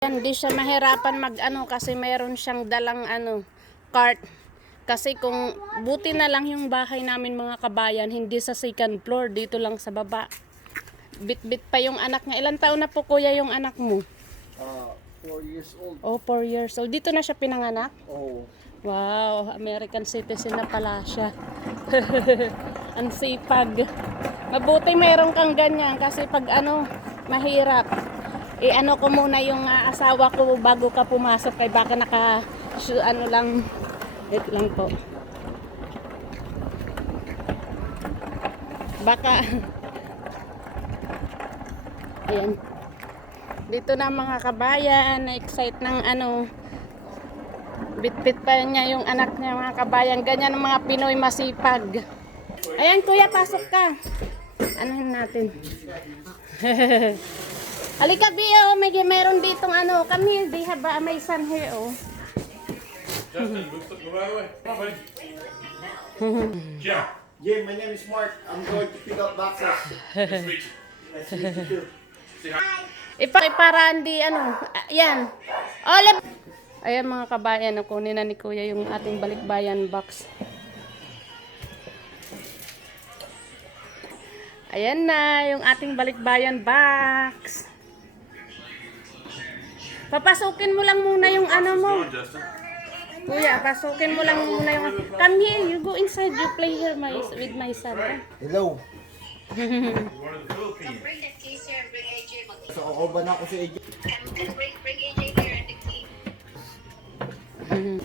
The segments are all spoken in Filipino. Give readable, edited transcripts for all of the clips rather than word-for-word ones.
Hindi siya mahirapan mag-ano kasi mayroon siyang dalang cart. Kasi kung buti na lang yung bahay namin mga kabayan, hindi sa second floor, dito lang sa baba. Bit-bit pa yung anak niya. Ilang taon na po kuya yung anak mo? 4 years old. Oh, 4 years old. Dito na siya pinanganak? Oh. Wow, American citizen na pala siya. Ang sipag. Mabuti mayroon kang ganyan kasi pag mahirap. Ko muna yung asawa ko bago ka pumasok kay baka lang. Wait lang po. Baka ayan. Dito na mga kabayan, na-excite ng bit-bit pa niya yung anak niya mga kabayan. Ganyan ang mga Pinoy masipag. Ayan kuya, pasok ka. Anahin natin. Halika Bio, mayroon ditong kami, they have may son here Justin, go right away. Come on, buddy. Jim, my name is Mark. I'm going to pick up boxes. Nice to meet you. Nice to meet you too. Say hi. Para hindi yan. Olive. Ayan mga kabayan, kunin na ni kuya yung ating balikbayan box. Ayan na yung ating balikbayan box. Papasukin mo lang muna yung mo. Go, Justin. Kuya, pasukin mo lang muna yung... Come here, you go inside, you play here with my son. Hello. We're in the Philippines. Bring the keys here and bring AJ. So, ako ba na ako si AJ? And bring AJ here and the key.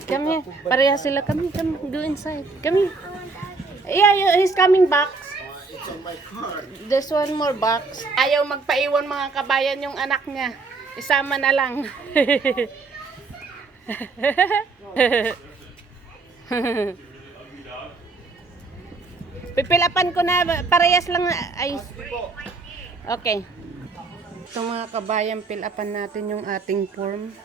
Come here, pareha sila. Come, go inside. Come here. Yeah, he's coming back. It's on my car. There's one more box. Ayaw magpaiwan mga kabayan yung anak niya. Isama na lang. Pipilapan ko na. Parehas lang. Ay. Okay. Ito mga kabayan, pilapan natin yung ating form.